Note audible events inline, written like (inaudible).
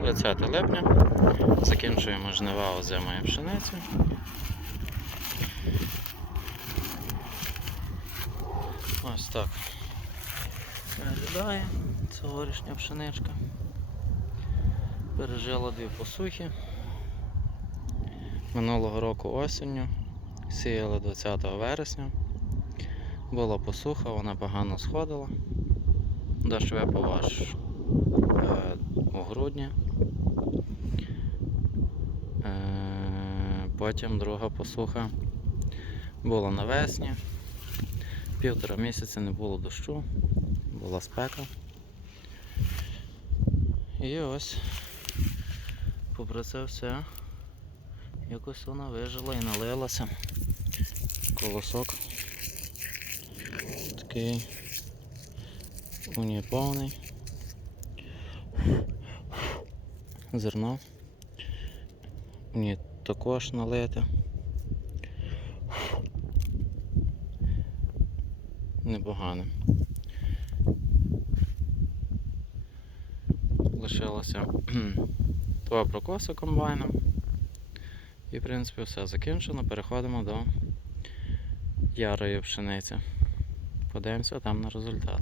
20 липня. Закінчуємо жнива озимої пшениці. Ось так. Виглядає цьогорічня пшеничка. Пережила дві посухи. Минулого року осінню сіяли 20 вересня. Була посуха, вона погано сходила. Дощ випав аж у грудні. Е, потім друга посуха була навесні. Півтора місяця не було дощу, була спека. І ось, попри це все, якось вона вижила і налилася. Колосок такий уні повний. Зерно. Уні також налите. Непогано. Лишилося (clears throat) два прокоси комбайном. І в принципі все закінчено. Переходимо до ярої пшениці. Подивимося там на результат.